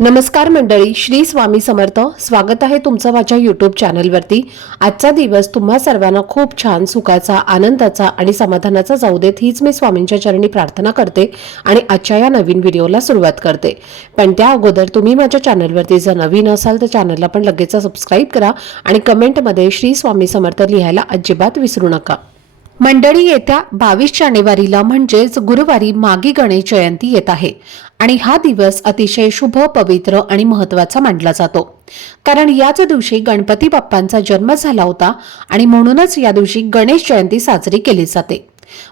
नमस्कार मंडळी, श्री स्वामी समर्थ. स्वागत आहे तुमचं माझ्या यूट्यूब चॅनलवरती. आजचा दिवस तुम्हा सर्वांना खूप छान, सुखाचा, आनंदाचा आणि समाधानाचा जाऊ देत, हीच मी स्वामींच्या चरणी प्रार्थना करते आणि आजच्या या नवीन व्हिडिओला सुरुवात करते. पण त्या अगोदर तुम्ही माझ्या चॅनलवरती जर नवीन असाल तर चॅनलला पण लगेच सबस्क्राईब करा आणि कमेंटमध्ये श्री स्वामी समर्थ लिहायला अजिबात विसरू नका. मंडळी, येत्या 22 जानेवारीला म्हणजेच गुरुवारी माघी गणेश जयंती येत आहे आणि हा दिवस अतिशय शुभ, पवित्र आणि महत्त्वाचा मानला जातो. कारण याच दिवशी गणपती बाप्पांचा जन्म झाला होता आणि म्हणूनच या दिवशी गणेश जयंती साजरी केली जाते.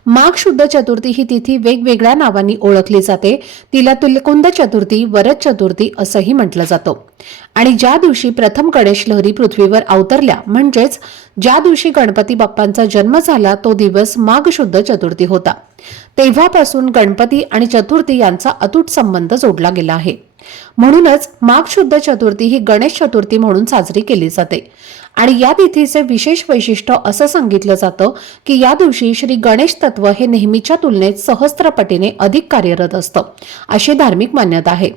माघ शुद्ध चतुर्थी ही तिथी वेगवेगळ्या नावांनी ओळखली जाते. तिला तुल्यकुंद चतुर्थी, वरद चतुर्थी असंही म्हटलं जातं. आणि ज्या दिवशी प्रथम गणेश लहरी पृथ्वीवर अवतरल्या म्हणजेच ज्या दिवशी गणपती बाप्पांचा जन्म झाला तो दिवस माघ शुद्ध चतुर्थी होता. तेव्हापासून गणपती आणि चतुर्थी यांचा अतूट संबंध जोडला गेला आहे. म्हणूनच माघ शुद्ध चतुर्थी ही गणेश चतुर्थी म्हणून साजरी केली जाते. आणि या तिथीचे विशेष वैशिष्ट्य असं सांगितलं जातं की या दिवशी श्री गणेश तत्व हे नेहमीच्या तुलनेत सहस्त्रपटीने अधिक कार्यरत असतं, अशी धार्मिक मान्यता आहे.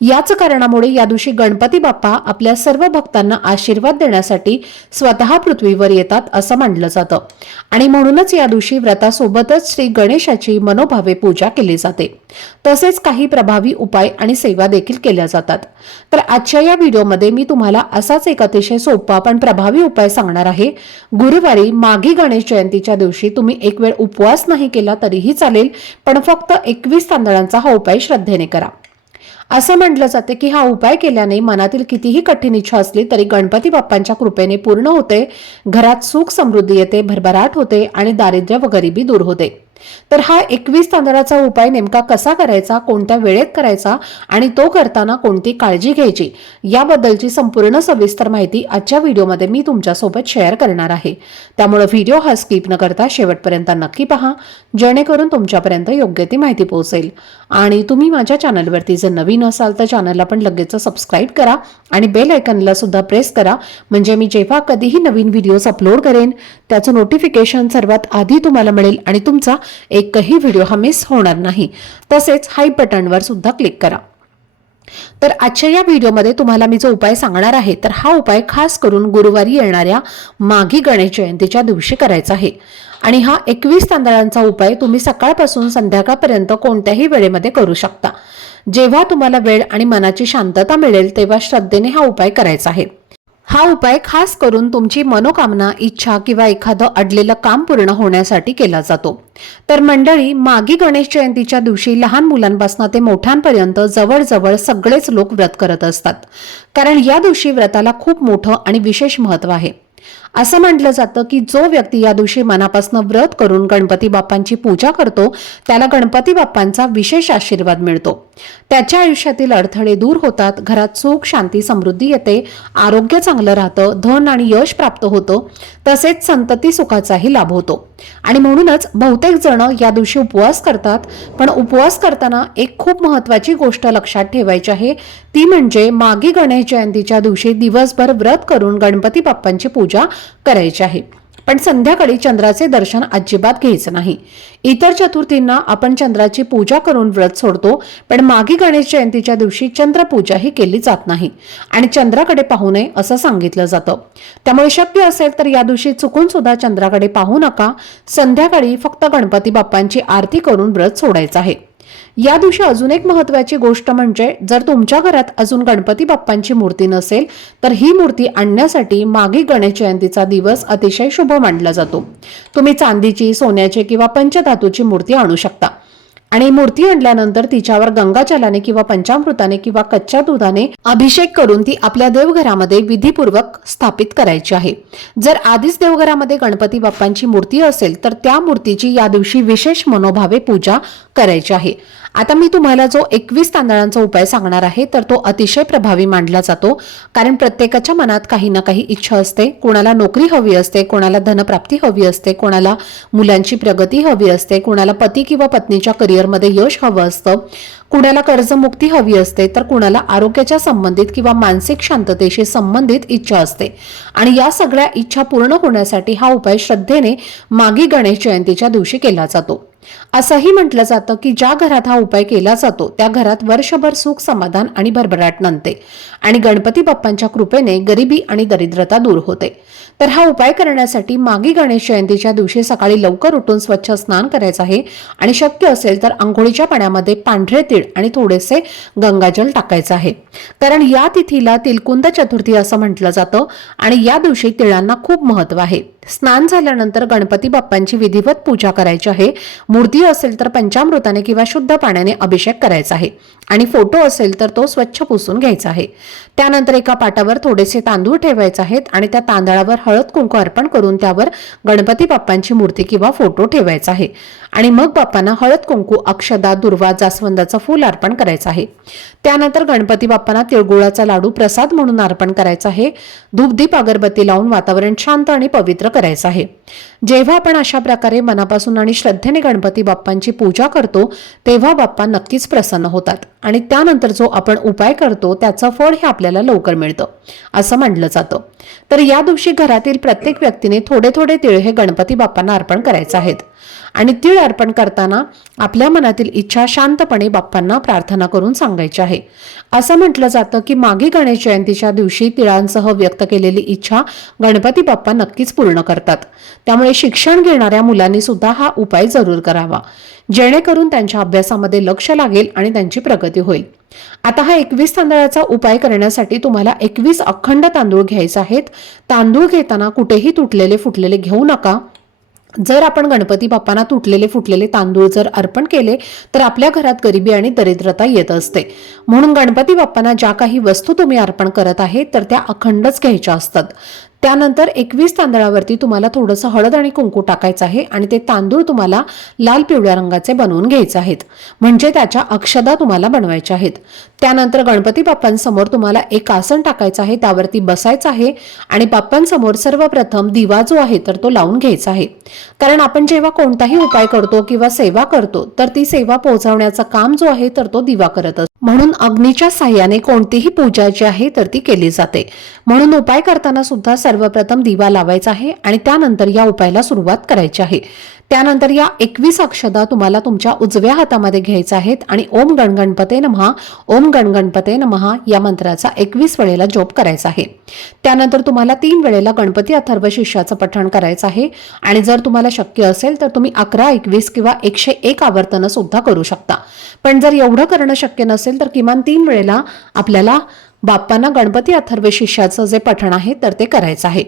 याच कारणामुळे या दिवशी गणपती बाप्पा आपल्या सर्व भक्तांना आशीर्वाद देण्यासाठी स्वतः पृथ्वीवर येतात असं मानलं जातं. आणि म्हणूनच या दिवशी व्रतासोबतच श्री गणेशाची मनोभावे पूजा केली जाते. तसेच काही प्रभावी उपाय आणि सेवा देखील केल्या जातात. तर आजच्या या व्हिडिओमध्ये मी तुम्हाला असाच एक अतिशय सोपा पण प्रभावी उपाय सांगणार आहे. गुरुवारी माघी गणेश जयंतीच्या दिवशी तुम्ही एक वेळ उपवास नाही केला तरीही चालेल, पण फक्त 21 तांदळांचा हा उपाय श्रद्धेने करा. असं म्हटलं जाते की हा उपाय केल्याने मनातील कितीही कठीण इच्छा असली तरी गणपती बाप्पांच्या कृपेने पूर्ण होते. घरात सुख समृद्धी येते, भरभराट होते आणि दारिद्र्य व गरिबी दूर होते. तर हा 21 तांदळाचा उपाय नेमका कसा करायचा, कोणत्या वेळेत करायचा आणि तो करताना कोणती काळजी घ्यायची याबद्दलची संपूर्ण सविस्तर माहिती आजच्या व्हिडिओमध्ये मी तुमच्यासोबत शेअर करणार आहे. त्यामुळे व्हिडिओ हा स्किप न करता शेवटपर्यंत नक्की पहा, जेणेकरून तुमच्यापर्यंत योग्य ती माहिती पोहोचेल. आणि तुम्ही माझ्या चॅनलवरती जर नवीन असाल तर चॅनलला पण लगेच सबस्क्राईब करा आणि बेल आयकॉनला सुद्धा प्रेस करा, म्हणजे मी जेव्हा कधीही नवीन व्हिडिओज अपलोड करेन त्याचं नोटिफिकेशन सर्वात आधी तुम्हाला मिळेल आणि तुमचा एकही व्हिडिओ हा मिस होणार नाही. तसेच हाय बटनवर सुद्धा क्लिक करा. तर आजच्या या व्हिडिओमध्ये तुम्हाला मी जो उपाय सांगणार आहे तर हा उपाय खास करून गुरुवारी येणाऱ्या माघी गणेश जयंतीच्या दिवशी करायचा आहे. आणि हा 21 तांदळांचा उपाय तुम्ही सकाळपासून संध्याकाळपर्यंत कोणत्याही वेळेमध्ये करू शकता. जेव्हा तुम्हाला वेळ आणि मनाची शांतता मिळेल तेव्हा श्रद्धेने हा उपाय करायचा आहे. हा उपाय खास करून तुमची मनोकामना, इच्छा किंवा एखादं अडलेलं काम पूर्ण होण्यासाठी केला जातो. तर मंडळी, माघी गणेश जयंतीच्या दिवशी लहान मुलांपासून ते मोठ्यांपर्यंत जवळजवळ सगळेच लोक व्रत करत असतात. कारण या दिवशी व्रताला खूप मोठं आणि विशेष महत्त्व आहे. असं म्हटलं जातं की जो व्यक्ती या दिवशी मनापासून व्रत करून गणपती बाप्पांची पूजा करतो त्याला गणपती बाप्पांचा विशेष आशीर्वाद मिळतो. त्याच्या आयुष्यातील अडथळे दूर होतात, घरात सुख, शांती, समृद्धी येते, आरोग्य चांगलं राहतं, धन आणि यश प्राप्त होतं, तसेच संतती सुखाचाही लाभ होतो. आणि म्हणूनच बहुतेक जण या दिवशी उपवास करतात. पण उपवास करताना एक खूप महत्त्वाची गोष्ट लक्षात ठेवायची आहे, ती म्हणजे माघी गणेश जयंतीच्या दिवशी दिवसभर व्रत करून गणपती बाप्पांची पूजा करायची आहे. पण संध्याकाळी चंद्राचे दर्शन अजिबात घ्यायचं नाही. इतर चतुर्थींना आपण चंद्राची पूजा करून व्रत सोडतो, पण माघी गणेश जयंतीच्या दिवशी चंद्रपूजा ही केली जात नाही आणि चंद्राकडे पाहू नये असं सांगितलं जातं. त्यामुळे शक्य असेल तर या दिवशी चुकून सुद्धा चंद्राकडे पाहू नका. संध्याकाळी फक्त गणपती बाप्पांची आरती करून व्रत सोडायचं आहे. या दिवशी अजून एक महत्त्वाची गोष्ट म्हणजे जर तुमच्या घरात अजून गणपती बाप्पांची मूर्ती नसेल तर ही मूर्ती आणण्यासाठी माघी गणेश जयंतीचा दिवस अतिशय शुभ मानला जातो. तुम्ही चांदीची, सोन्याची किंवा पंचधातूची मूर्ती आणू शकता आणि मूर्ती आणल्यानंतर तिच्यावर गंगाजलाने किंवा पंचामृताने किंवा कच्च्या दुधाने अभिषेक करून ती आपल्या देवघरामध्ये विधीपूर्वक स्थापित करायची आहे. जर आधीच देवघरामध्ये गणपती बाप्पांची मूर्ती असेल तर त्या मूर्तीची या दिवशी विशेष मनोभावे पूजा करायची आहे. आता मी तुम्हाला जो 21 तांदळांचा उपाय सांगणार आहे तर तो अतिशय प्रभावी मानला जातो. कारण प्रत्येकाच्या मनात काही ना काही इच्छा असते. कोणाला नोकरी हवी असते, कोणाला धनप्राप्ती हवी असते, कोणाला मुलांची प्रगती हवी असते, कोणाला पती किंवा पत्नीच्या करिअरमध्ये यश हवं असतं, कुणाला कर्जमुक्ती हवी असते, तर कुणाला आरोग्याच्या संबंधित किंवा मानसिक शांततेशी संबंधित इच्छा असते. आणि या सगळ्या इच्छा पूर्ण होण्यासाठी हा उपाय श्रद्धेने माघी गणेश जयंतीच्या दिवशी केला जातो. असंही म्हटलं जातं की ज्या घरात हा उपाय केला जातो त्या घरात वर्षभर सुख, समाधान आणि भरभराट नांदते आणि गणपती बाप्पांच्या कृपेने गरिबी आणि दरिद्रता दूर होते. तर हा उपाय करण्यासाठी मागी गणेश जयंतीच्या दिवशी सकाळी लवकर उठून स्वच्छ स्नान करायचं आहे आणि शक्य असेल तर अंघोळीच्या पाण्यामध्ये पांढरे तीळ आणि थोडेसे गंगाजल टाकायचं आहे. कारण या तिथीला तिलकुंद चतुर्थी असं म्हटलं जातं आणि या दिवशी तिळांना खूप महत्त्व आहे. स्नान झाल्यानंतर गणपती बाप्पांची विधिवत पूजा करायची आहे. मूर्ती असेल तर पंचामृताने किंवा शुद्ध पाण्याने अभिषेक करायचा आहे आणि फोटो असेल तर तो स्वच्छ पुसून घ्यायचा आहे. त्यानंतर एका पाटावर थोडेसे तांदूळ ठेवायचे आहेत आणि त्या तांदळावर हळद कुंकू अर्पण करून त्यावर गणपती बाप्पांची मूर्ती किंवा फोटो ठेवायचा आहे आणि मग बाप्पांना हळद कुंकू, अक्षदा, दुर्वा, जास्वंदाचं फूल अर्पण करायचं आहे. त्यानंतर गणपती बाप्पांना तिळगुळाचा लाडू प्रसाद म्हणून अर्पण करायचा आहे. धूपदीप अगरबत्ती लावून वातावरण शांत आणि पवित्र करायचं आहे. जेव्हा आपण अशा प्रकारे मनापासून आणि श्रद्धेने गणपती बाप्पांची पूजा करतो तेव्हा बाप्पा नक्कीच प्रसन्न होतात आणि त्यानंतर जो आपण उपाय करतो त्याचं फळ हे आपल्याला लवकर मिळतं असं म्हटलं जातं. तर या दिवशी घरातील प्रत्येक व्यक्तीने थोडे थोडे तीळ हे गणपती बाप्पांना अर्पण करायचे आहेत आणि तीळ अर्पण करताना आपल्या मनातील इच्छा शांतपणे बाप्पांना प्रार्थना करून सांगायची आहे. असं म्हटलं जातं की मागी गणेश जयंतीच्या दिवशी तिळांसह व्यक्त केलेली इच्छा गणपती बाप्पा नक्कीच पूर्ण करतात. त्यामुळे शिक्षण घेणाऱ्या मुलांनी सुद्धा हा उपाय जरूर करावा, जेणेकरून त्यांच्या अभ्यासामध्ये लक्ष लागेल आणि त्यांची प्रगती होईल. आता हा 21 तांदळाचा उपाय करण्यासाठी तुम्हाला 21 अखंड तांदूळ घ्यायचे आहेत. तांदूळ घेताना कुठेही तुटलेले फुटलेले घेऊ नका. जर आपण गणपती बाप्पांना तुटलेले फुटलेले तांदूळ जर अर्पण केले तर आपल्या घरात गरिबी आणि दरिद्रता येत असते. म्हणून गणपती बाप्पांना ज्या काही वस्तू तुम्ही अर्पण करत आहे तर त्या अखंडच घ्यायच्या असतात. त्यानंतर 21 तांदळावरती तुम्हाला थोडंसं हळद आणि कुंकू टाकायचं आहे आणि ते तांदूळ तुम्हाला लाल पिवळ्या रंगाचे बनवून घ्यायचे आहेत, म्हणजे त्याच्या अक्षदा तुम्हाला बनवायच्या आहेत. त्यानंतर गणपती बाप्पांसमोर तुम्हाला एक आसन टाकायचं आहे, त्यावरती बसायचं आहे आणि बाप्पांसमोर सर्वप्रथम दिवा जो आहे तर तो लावून घ्यायचा आहे. कारण आपण जेव्हा कोणताही उपाय करतो किंवा सेवा करतो तर ती सेवा पोहोचवण्याचं काम जो आहे तर तो दिवा करत असतो. म्हणून अग्नीच्या साह्याने कोणतीही पूजा जी आहे तर ती केली जाते. म्हणून उपाय करताना सुद्धा सर्वप्रथम दिवा लावायचा आहे आणि त्यानंतर या उपायाला सुरुवात करायची आहे. त्यानंतर या 21 अक्षदा तुम्हाला तुमच्या उजव्या हातामध्ये घ्यायच्या आहेत आणि ओम गणगणपते नमः, ओम गणगणपते नमः या मंत्राचा 21 वेळेला जप करायचा आहे. त्यानंतर तुम्हाला 3 वेळेला गणपती अथर्व शीर्षाचं पठण करायचं आहे आणि जर तुम्हाला शक्य असेल तर तुम्ही 11, 21 किंवा 101 आवर्तनं सुद्धा करू शकता. पण जर एवढं करणं शक्य नसेल तर किमान 3 वेळेला आपल्याला बाप्पांना गणपती अथर्व शीर्षाचं जे पठण आहे तर ते करायचं आहे.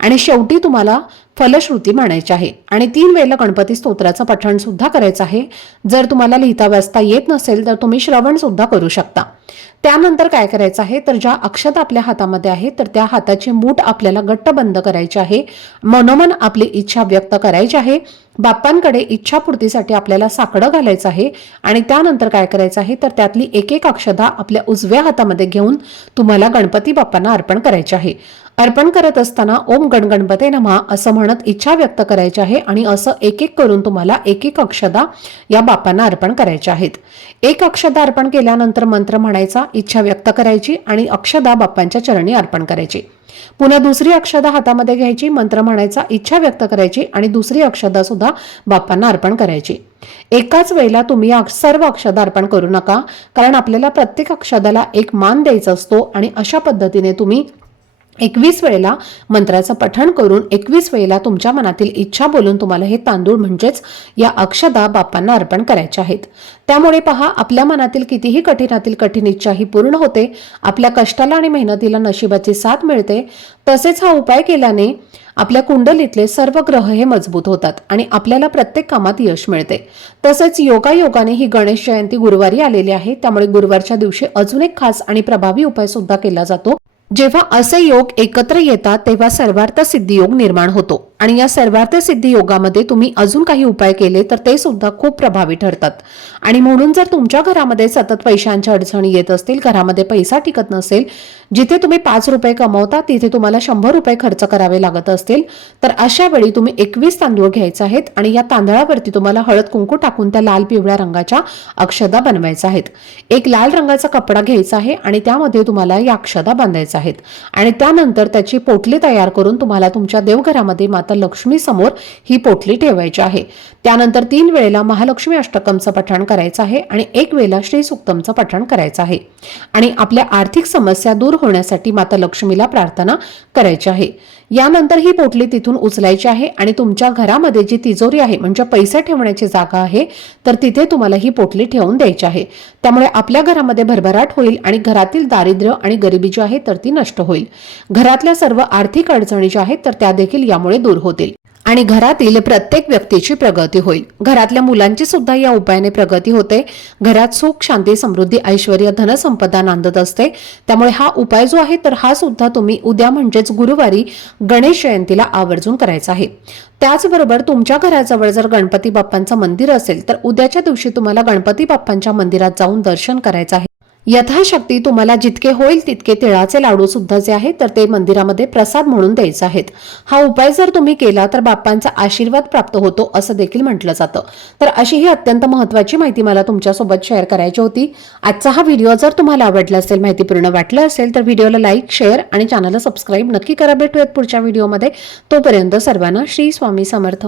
आणि शेवटी तुम्हाला फलश्रुती म्हणायची आहे आणि 3 वेळेला गणपती स्तोत्राचं पठण सुद्धा करायचं आहे. जर तुम्हाला लिहिता वाचता येत नसेल तर तुम्ही श्रवण सुद्धा करू शकता. त्यानंतर काय करायचं आहे तर ज्या अक्षता आपल्या हातामध्ये आहे तर त्या हाताचे मूठ आपल्याला घट्ट बंद करायचे आहे. मनोमन आपली इच्छा व्यक्त करायची आहे. बाप्पांकडे इच्छापूर्तीसाठी आपल्याला साकडं घालायचं आहे आणि त्यानंतर काय करायचं आहे तर त्यातली एक एक अक्षता आपल्या उजव्या हातामध्ये घेऊन तुम्हाला गणपती बाप्पांना अर्पण करायची आहे. अर्पण करत असताना ओम गणगणपते नमः असं म्हणत इच्छा व्यक्त करायची आहे आणि असं एक एक करून तुम्हाला एक एक अक्षदा या बाप्पांना अर्पण करायच्या आहेत. एक अक्षदा अर्पण केल्यानंतर मंत्र म्हणायचा, इच्छा व्यक्त करायची आणि अक्षदा बाप्पांच्या चरणी अर्पण करायची. पुन्हा दुसरी अक्षदा हातामध्ये घ्यायची, मंत्र म्हणायचा, इच्छा व्यक्त करायची आणि दुसरी अक्षदा सुद्धा बाप्पांना अर्पण करायची. एकाच वेळेला तुम्ही सर्व अक्षदा अर्पण करू नका, कारण आपल्याला प्रत्येक अक्षदाला एक मान द्यायचा असतो आणि अशा पद्धतीने तुम्ही 21 वेळेला मंत्राचं पठण करून 21 वेळेला तुमच्या मनातील इच्छा बोलून तुम्हाला हे तांदूळ म्हणजेच या अक्षदा बाप्पांना अर्पण करायच्या आहेत. त्यामुळे पहा, आपल्या मनातील कितीही कठीणातील कठीण इच्छा ही पूर्ण होते. आपल्या कष्टाला आणि मेहनतीला नशिबाची साथ मिळते. तसेच हा उपाय केल्याने आपल्या कुंडलीतले सर्व ग्रह हे मजबूत होतात आणि आपल्याला प्रत्येक कामात यश मिळते. तसेच योगायोगाने ही गणेश जयंती गुरुवारी आलेली आहे, त्यामुळे गुरुवारच्या दिवशी अजून एक खास आणि प्रभावी उपाय सुद्धा केला जातो. जेव्हा असे योग एकत्र येतात तेव्हा सर्वार्थ सिद्धी योग निर्माण होतो आणि या सर्वार्थ सिद्धी योगामध्ये तुम्ही अजून काही उपाय केले तर ते सुद्धा खूप प्रभावी ठरतात. आणि म्हणून जर तुमच्या घरामध्ये सतत पैशांच्या अडचणी येत असतील, घरामध्ये पैसा टिकत नसेल, जिथे तुम्ही 5 रुपये कमवता तिथे तुम्हाला 100 रुपये खर्च करावे लागत असतील, तर अशा वेळी तुम्ही 21 तांदूळ घ्यायचे आहेत आणि या तांदळावरती तुम्हाला हळद कुंकू टाकून त्या लाल पिवळ्या रंगाच्या अक्षदा बनवायच्या आहेत. एक लाल रंगाचा कपडा घ्यायचा आहे आणि त्यामध्ये तुम्हाला या अक्षदा बांधायच्या आहेत आणि त्यानंतर त्याची पोटली तयार करून तुम्हाला तुमच्या देवघरामध्ये माता माता लक्ष्मी समोर ही पोटली ठेवायची आहे। त्यानंतर 3 वेळेला महालक्ष्मी अष्टकमचं पठण करायचं आहे आणि 1 वेळेला श्री सूक्तमचं पठण करायचं आहे आणि आपल्या आर्थिक समस्या दूर होण्यासाठी माता लक्ष्मीला प्रार्थना करायची आहे। यानंतर ही पोटली तिथून उचलायची आहे आणि तुमच्या घरामध्ये जी तिजोरी आहे म्हणजे पैसे ठेवण्याची जागा आहे तर तिथे तुम्हाला ही पोटली ठेवून द्यायची आहे। त्यामुळे आपल्या घरामध्ये भरभराट होईल आणि घरातील दारिद्र्य आणि गरिबी जी आहे तर ती नष्ट होईल। घरातल्या सर्व आर्थिक अडचणी ज्या आहेत तर त्या देखील यामुळे दूर होतील आणि घरातील प्रत्येक व्यक्तीची प्रगती होईल। घरातल्या मुलांची सुद्धा या उपायाने प्रगती होते। घरात सुख, शांती, समृद्धी, ऐश्वर्य, धनसंपदा नांदत असते। त्यामुळे हा उपाय जो आहे तर हा सुद्धा तुम्ही उद्या म्हणजेच गुरुवारी गणेश जयंतीला आवर्जून करायचा आहे। त्याचबरोबर तुमच्या घराजवळ जर गणपती बाप्पांचं मंदिर असेल तर उद्याच्या दिवशी तुम्हाला गणपती बाप्पांच्या मंदिरात जाऊन दर्शन करायचं आहे। यथाशक्ती तुम्हाला जितके होईल तितके तिळाचे लाडू सुद्धा जे आहेत तर ते मंदिरामध्ये प्रसाद म्हणून द्यायचे आहेत। हा उपाय जर तुम्ही केला तर बाप्पांचा आशीर्वाद प्राप्त होतो असं देखील म्हटलं जातं। तर अशी ही अत्यंत महत्त्वाची माहिती मला तुमच्यासोबत शेअर करायची होती। आजचा हा व्हिडिओ जर तुम्हाला आवडला असेल, माहितीपूर्ण वाटलं असेल तर व्हिडिओला लाईक, शेअर आणि चॅनलला सबस्क्राईब नक्की करा। भेटूयात पुढच्या व्हिडिओमध्ये। तोपर्यंत सर्वांना श्री स्वामी समर्थ।